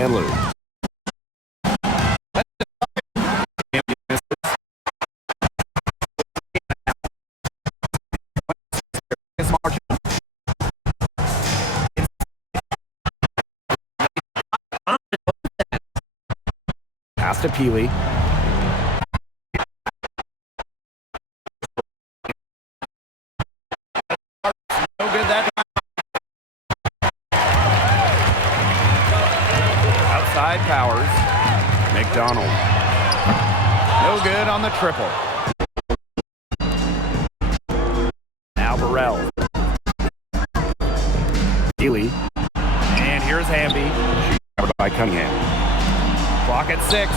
Van Loo. Pass to Peely. No good that time. Outside Powers. McDonald. No good on the triple. Now Burrell. Peely. And here's Hamby. Covered by Cunningham. Clock at 6.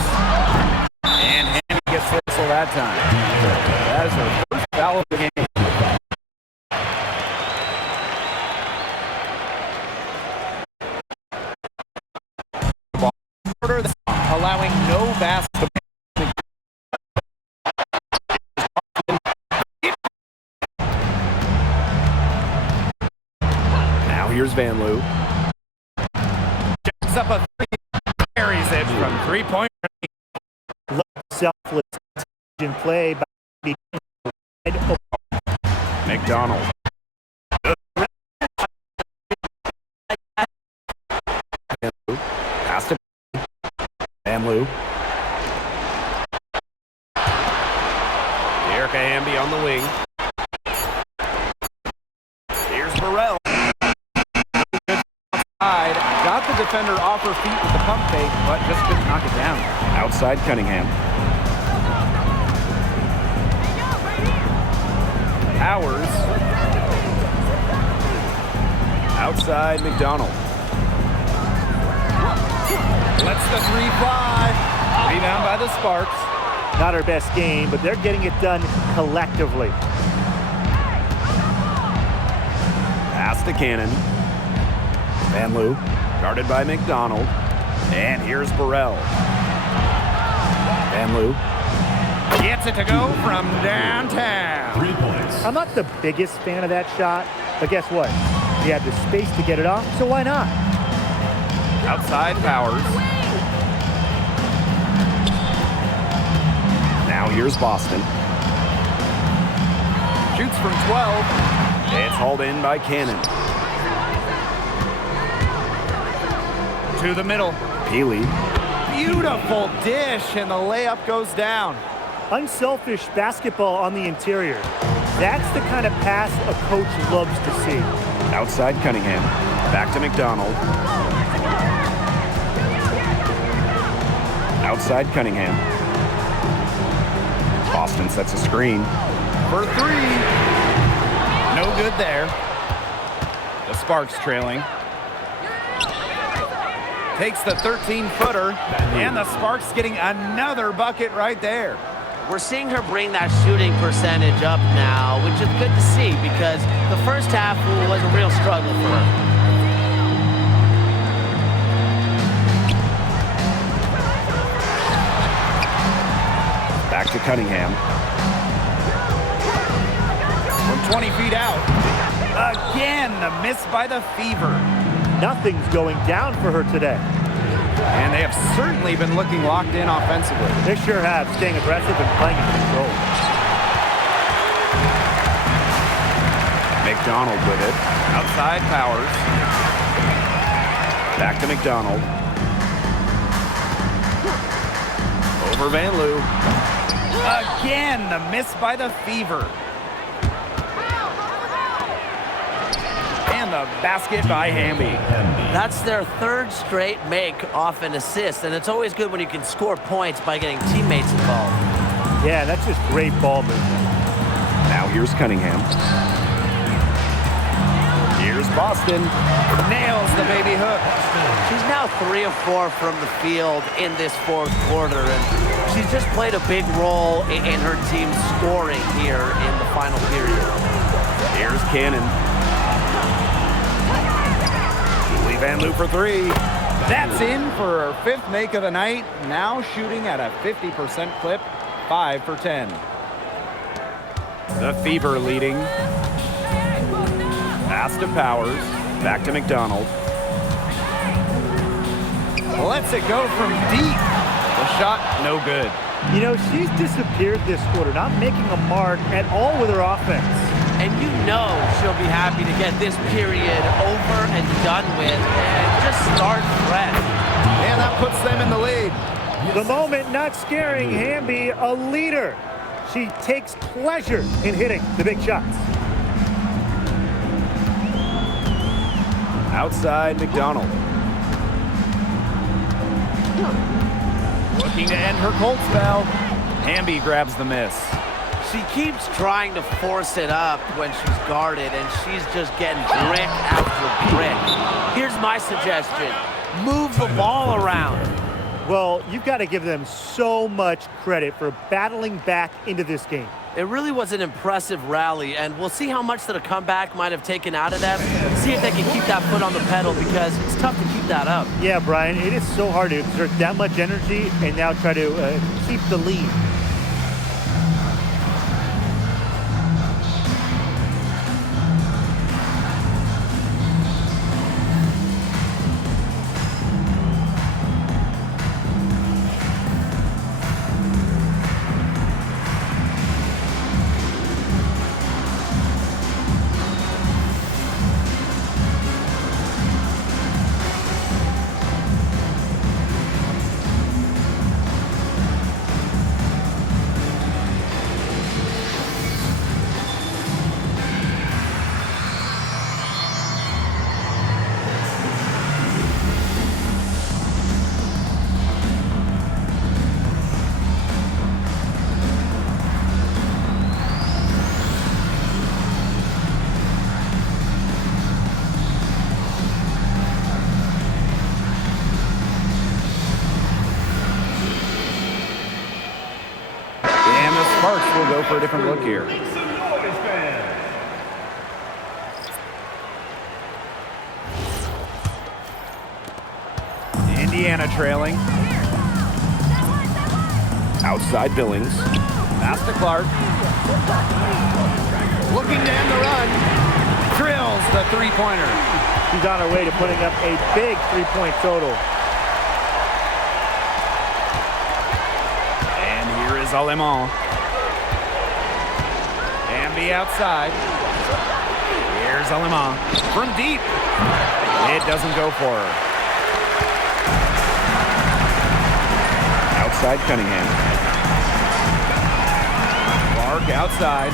And Hamby gets the whistle that time. That is her first foul of the game. Allowing no basket. Now here's Van Loo. Jacks up a 3, carries it from 3-point. Selfless in play by McDonald. Pass to Van Loo. Erica Hamby on the wing. Here's Burrell. Got the defender off her feet with the pump fake, but just couldn't knock it down. Outside Cunningham. Powers. Outside McDonald. Lets the 3 fly. Rebound by the Sparks. Not her best game, but they're getting it done collectively. Pass to Cannon. Van Loo, guarded by McDonald. And here's Burrell. Van Loo gets it to go from downtown. 3 points. I'm not the biggest fan of that shot, but guess what? He had the space to get it off, so why not? Outside Powers. Now here's Boston. Shoots from 12. It's hauled in by Cannon. To the middle. Peely. Beautiful dish, and the layup goes down. Unselfish basketball on the interior. That's the kind of pass a coach loves to see. Outside Cunningham. Back to McDonald. Outside Cunningham. Boston sets a screen. For 3. No good there. The Sparks trailing. Takes the 13-footer, and the Sparks getting another bucket right there. We're seeing her bring that shooting percentage up now, which is good to see because the first half was a real struggle for her. Back to Cunningham. From 20 feet out. Again, the miss by the Fever. Nothing's going down for her today. And they have certainly been looking locked in offensively. They sure have, staying aggressive and playing in control. McDonald with it. Outside Powers. Back to McDonald. Over Van Loo. Again, the miss by the Fever. And the basket by Hamby. That's their 3rd straight make off an assist, and it's always good when you can score points by getting teammates involved. Yeah, that's just great ball movement. Now here's Cunningham. Here's Boston. Nails the baby hook. She's now 3 of 4 from the field in this 4th quarter, and she's just played a big role in her team scoring here in the final period. Here's Cannon. Van Loo for 3. That's in for her 5th make of the night. Now shooting at a 50% clip, 5 for 10. The Fever leading. Pass to Powers. Back to McDonald. Lets it go from deep. The shot, no good. You know, she's disappeared this quarter, not making a mark at all with her offense. And you know she'll be happy to get this period over and done with and just start fresh. And that puts them in the lead. The moment not scaring Hamby, a leader. She takes pleasure in hitting the big shots. Outside McDonald. Looking to end her cold spell. Hamby grabs the miss. She keeps trying to force it up when she's guarded, and she's just getting brick after brick. Here's my suggestion. Move the ball around. Well, you've got to give them so much credit for battling back into this game. It really was an impressive rally, and we'll see how much that a comeback might have taken out of them. See if they can keep that foot on the pedal, because it's tough to keep that up. Yeah, Brian, it is so hard to exert that much energy and now try to keep the lead. Sparks will go for a different look here. Indiana trailing. Outside Billings. Pass to Clark. Looking to end the run. Drills the three-pointer. She's on her way to putting up a big three-point total. And here is Alemán. Hamby outside. Here's Alemán from deep. It doesn't go for her. Outside Cunningham. Clark outside.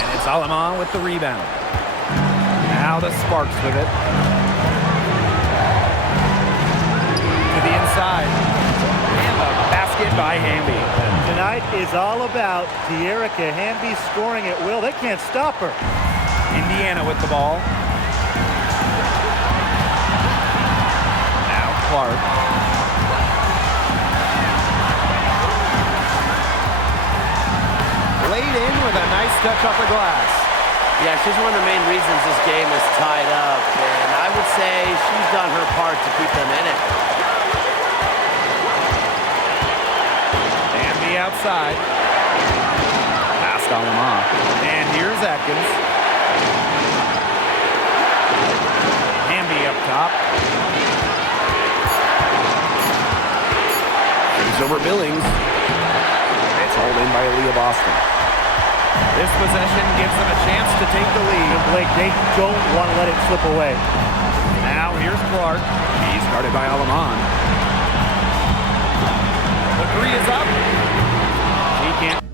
And it's Alemán with the rebound. Now the Sparks with it. To the inside. And a basket by Hamby. Tonight is all about De'Erica Hamby scoring at will. They can't stop her. Indiana with the ball. Now Clark. Laid in with a nice touch off the glass. Yeah, she's one of the main reasons this game is tied up, and I would say she's done her part to keep them in it. Hamby outside. Past Alemán. And here's Atkins. Hamby up top. He's over Billings. It's hauled in by Aaliyah Boston. This possession gives them a chance to take the lead. And Blake, they don't want to let it slip away. Now here's Clark. He's guarded by Alemán. The three is up. He can't.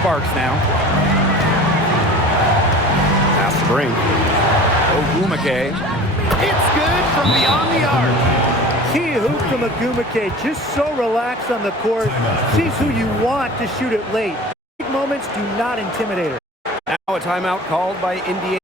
sparks now. Pass to Brink. Ogumake. It's good from beyond the arc. Key hoop from Agumake, just so relaxed on the court. She's who you want to shoot it late. Big moments do not intimidate her. Now a timeout called by Indiana.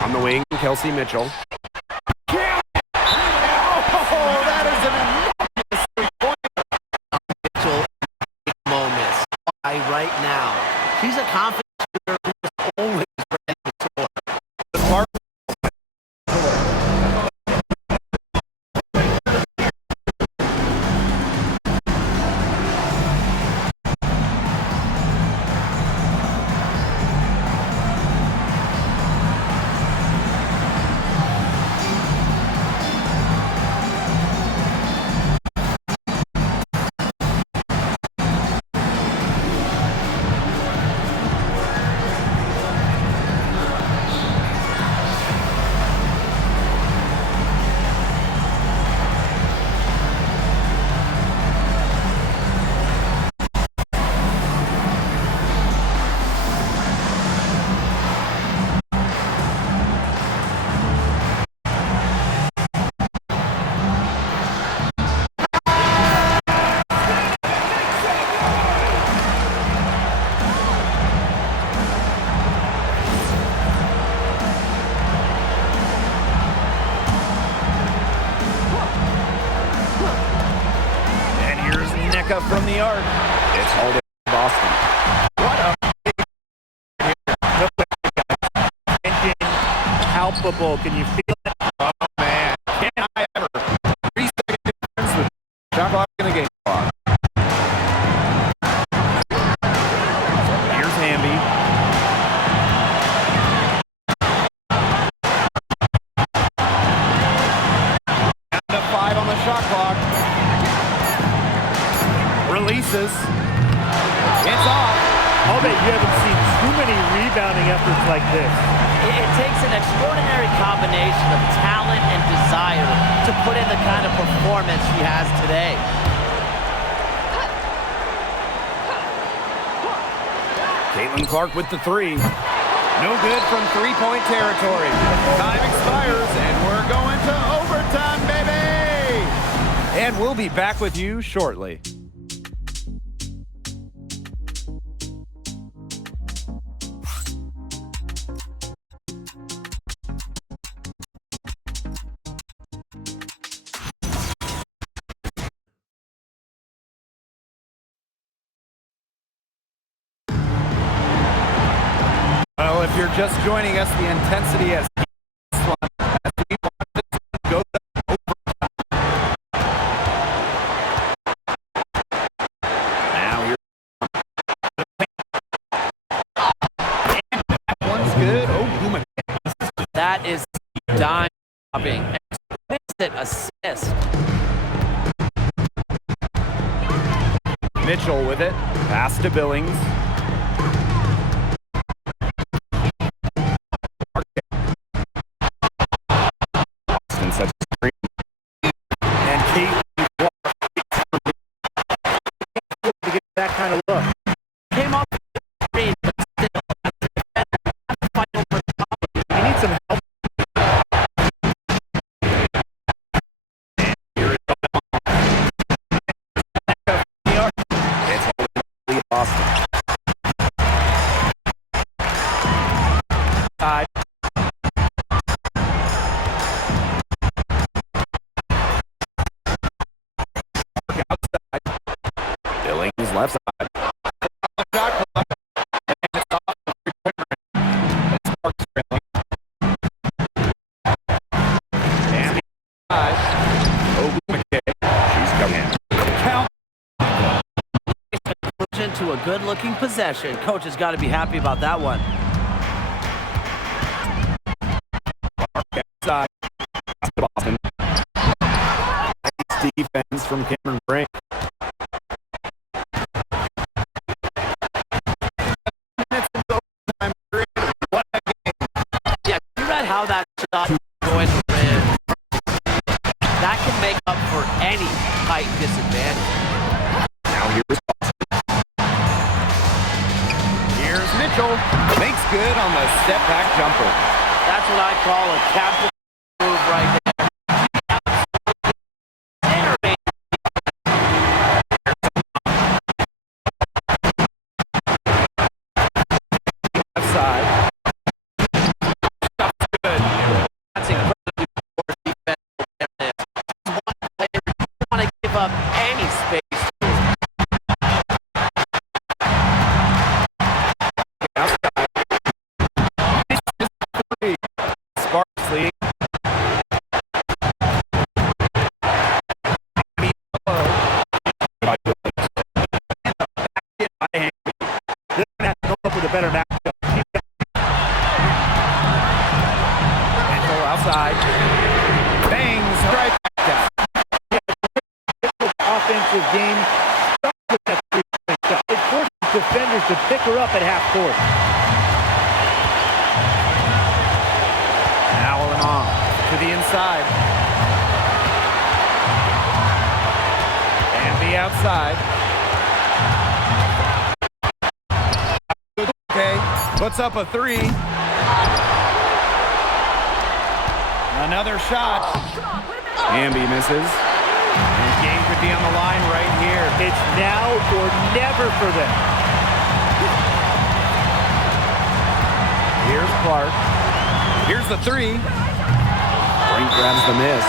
On the wing, Kelsey Mitchell. Oh, that is an enormous three-pointer. Mitchell, big moments. Right now, she's a confident shooter who's always ready to score. The spark. Up from the arc. It's hauled in Boston. What a Engine palpable. Can you feel it? oh man. Can I ever? 3-second difference with shot clock in the game clock. Here's Hamby. Down to 5 on the shot clock. Releases. It's off. I'll bet you haven't seen too many rebounding efforts like this. It takes an extraordinary combination of talent and desire to put in the kind of performance she has today. Caitlin Clark with the 3. No good from three-point territory. Time expires, and we're going to overtime, baby! And we'll be back with you shortly. Well, if you're just joining us, the intensity has as we watch this go to overtime. Now you're and that one's good. Oh, That is dime dropping. Exquisite assist. Mitchell with it. Pass to Billings. Sets a screen. And Caitlin To get that kind of look. Came off the screen, but still fight over the top. You need some help. It's Boston. Side. Billings left side. Shot clock. And it's off the three-point range. It's Sparks trailing. And 5. Ogumake. She's coming in. good-looking possession. Coach has got to be happy about that one. Outside. Boston. Nice defense from Cameron Brink. Yeah, you read how that shot going to rim. That can make up for any height disadvantage. Now here's Boston. Here's Mitchell. Makes good on the step-back jumper. That's what I call a captain move right there. Left side. Good. That's incredibly poor defensive awareness. One player you don't want to give up any space to. Sparks leading. They're going to have to come up with a better matchup. Mitchell outside. Bangs right back down. Offensive game. It forces defenders to pick her up at half court. Now Lamont to the inside. And the outside. Okay, puts up a three. Another shot. Hamby misses. And the game could be on the line right here. It's now or never for them. Here's Clark. Here's the three. Brink grabs the miss.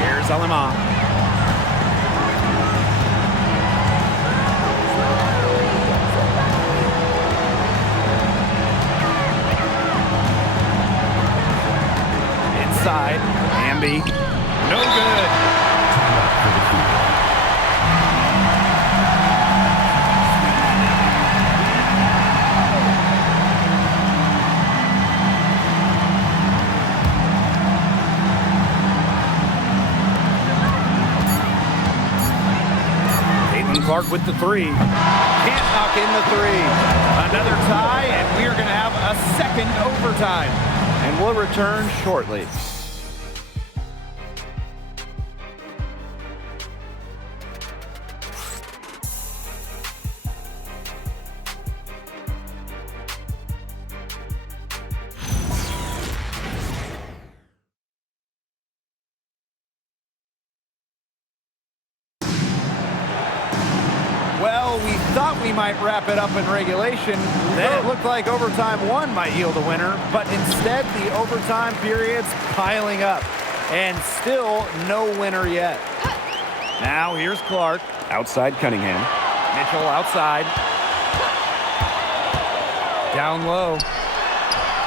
Here's Alimah. Inside, Hamby. No good. Caitlin Clark with the three. Can't knock in the three. Another tie, and we are going to have a second overtime. And we'll return shortly. Well, we thought we might wrap it up in regulation. Then it looked like overtime one might yield a winner, but instead the overtime period's piling up. And still no winner yet. Now here's Clark. Outside Cunningham. Mitchell outside. Down low.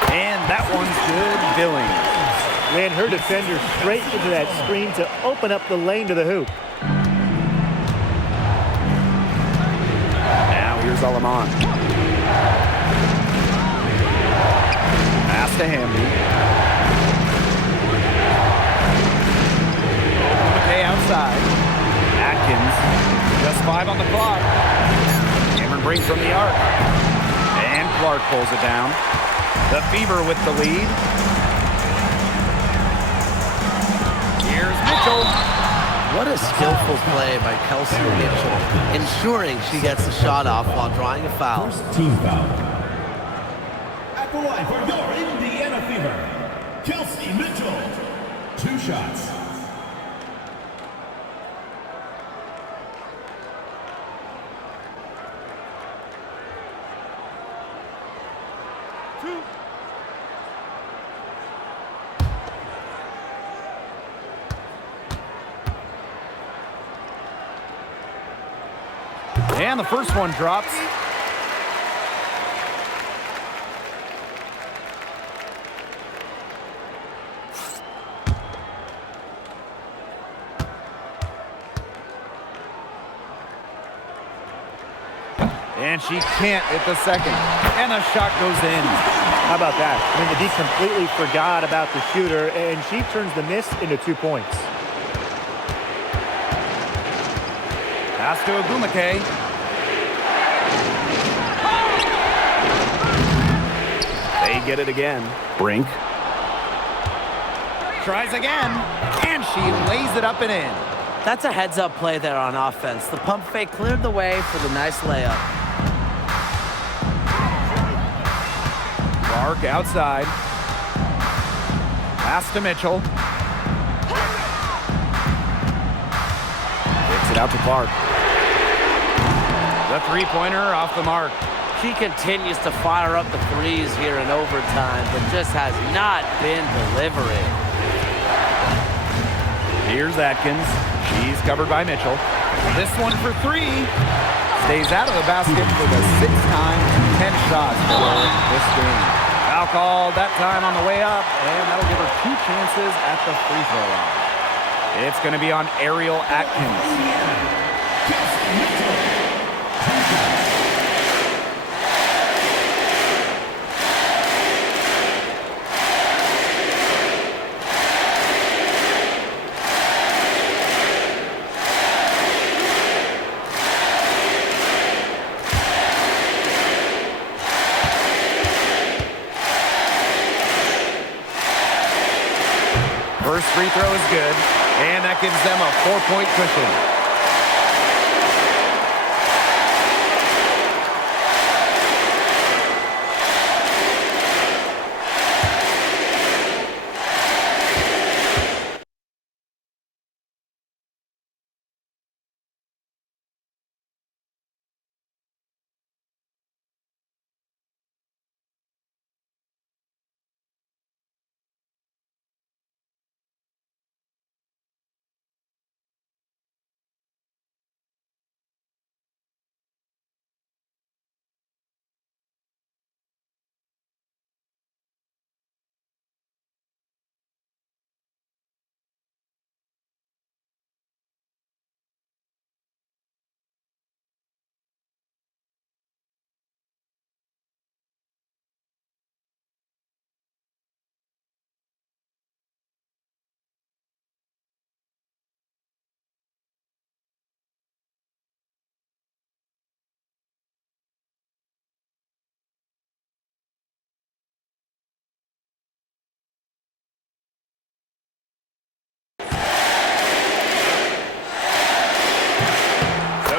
And that one's good. Billings. Ran her defender straight into that screen to open up the lane to the hoop. Now here's Alamont. Pass to Hamby. McKay outside. Atkins. Just 5 on the clock. Cameron Brink from the arc. And Clark pulls it down. The Fever with the lead. Here's Mitchell. What a skillful play by Kelsey Mitchell, ensuring she gets the shot off while drawing a foul. First team foul. At the line for your Indiana Fever, Kelsey Mitchell. 2 shots. And the first one drops. And she can't hit the second. And the shot goes in. How about that? I mean, the D completely forgot about the shooter, and she turns the miss into 2 points. Pass to Ogumake. They get it again. Brink. Tries again. And she lays it up and in. That's a heads-up play there on offense. The pump fake cleared the way for the nice layup. Clark outside. Pass to Mitchell. Kicks it out to Clark. The three-pointer off the mark. She continues to fire up the threes here in overtime, but just has not been delivering. Here's Atkins. She's covered by Mitchell. This one for three. Stays out of the basket with a 6-time, 10 shots for her this game. Foul called that time on the way up, and that'll give her 2 chances at the free throw line. It's going to be on Ariel Atkins. First free throw is good, and that gives them a 4-point cushion.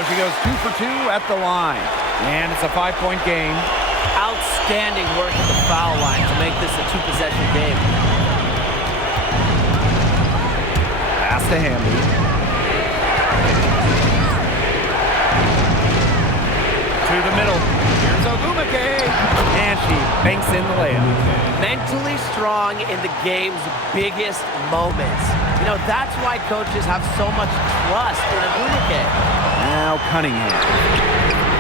She goes 2 for 2 at the line. And it's a 5-point game. Outstanding work at the foul line to make this a 2-possession game. Pass to Hamby. To the middle. Here's Ogumake. And she banks in the layup. Mentally strong in the game's biggest moments. You know, that's why coaches have so much trust in Ogumake. Now Cunningham.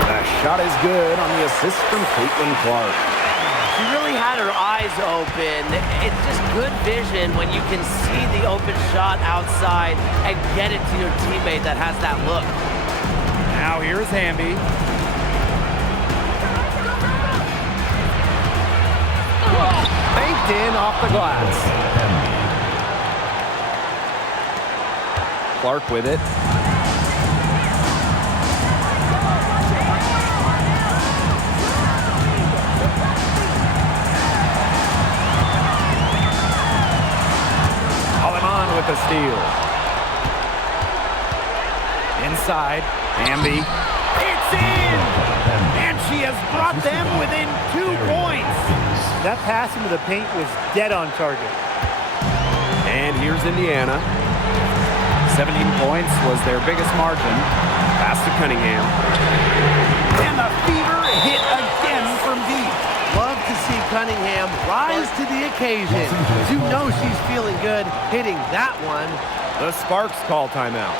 The shot is good on the assist from Caitlin Clark. She really had her eyes open. It's just good vision when you can see the open shot outside and get it to your teammate that has that look. Now here's Hamby. Banked in off the glass. Clark with it. With the steal. Inside, Hamby. It's in! And she has brought them within 2 points. That pass into the paint was dead on target. And here's Indiana. 17 points was their biggest margin. Pass to Cunningham. And the fever hit again from deep. Love to see Cunningham rise to the occasion. You know she's feeling good hitting that one. The Sparks call timeout.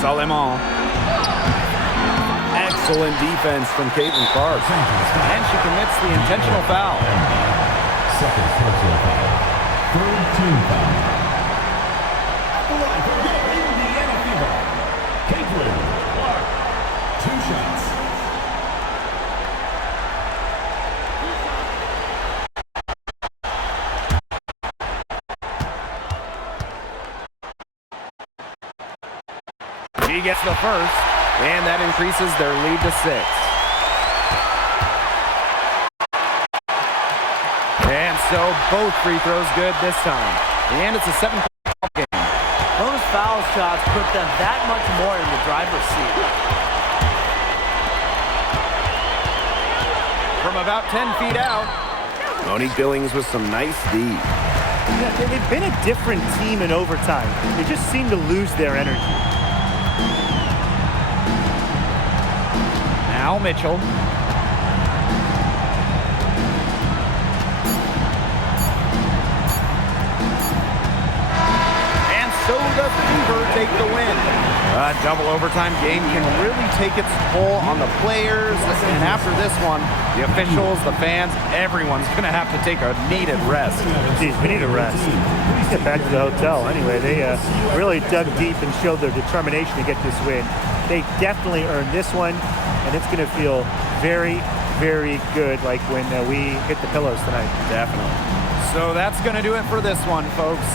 Salemon. Excellent defense from Caitlin Clark. And she commits the intentional foul. Second personal foul. Third team foul. At the line for your Indiana Fever, Caitlin Clark. 2 shots. She gets the first, and that increases their lead to 6. And so both free throws good this time. And it's a 7-point game. Those foul shots put them that much more in the driver's seat. From about 10 feet out, Monique Billings with some nice D. Yeah, they've been a different team in overtime. They just seem to lose their energy. Now Mitchell. And so the Fever take the win. A double overtime game can really take its toll on the players. And after this one, the officials, the fans, everyone's going to have to take a needed rest. Geez, we need a rest. Let's get back to the hotel. Anyway, they really dug deep and showed their determination to get this win. They definitely earned this one, and it's going to feel very, very good like when we hit the pillows tonight. Definitely. So that's going to do it for this one, folks.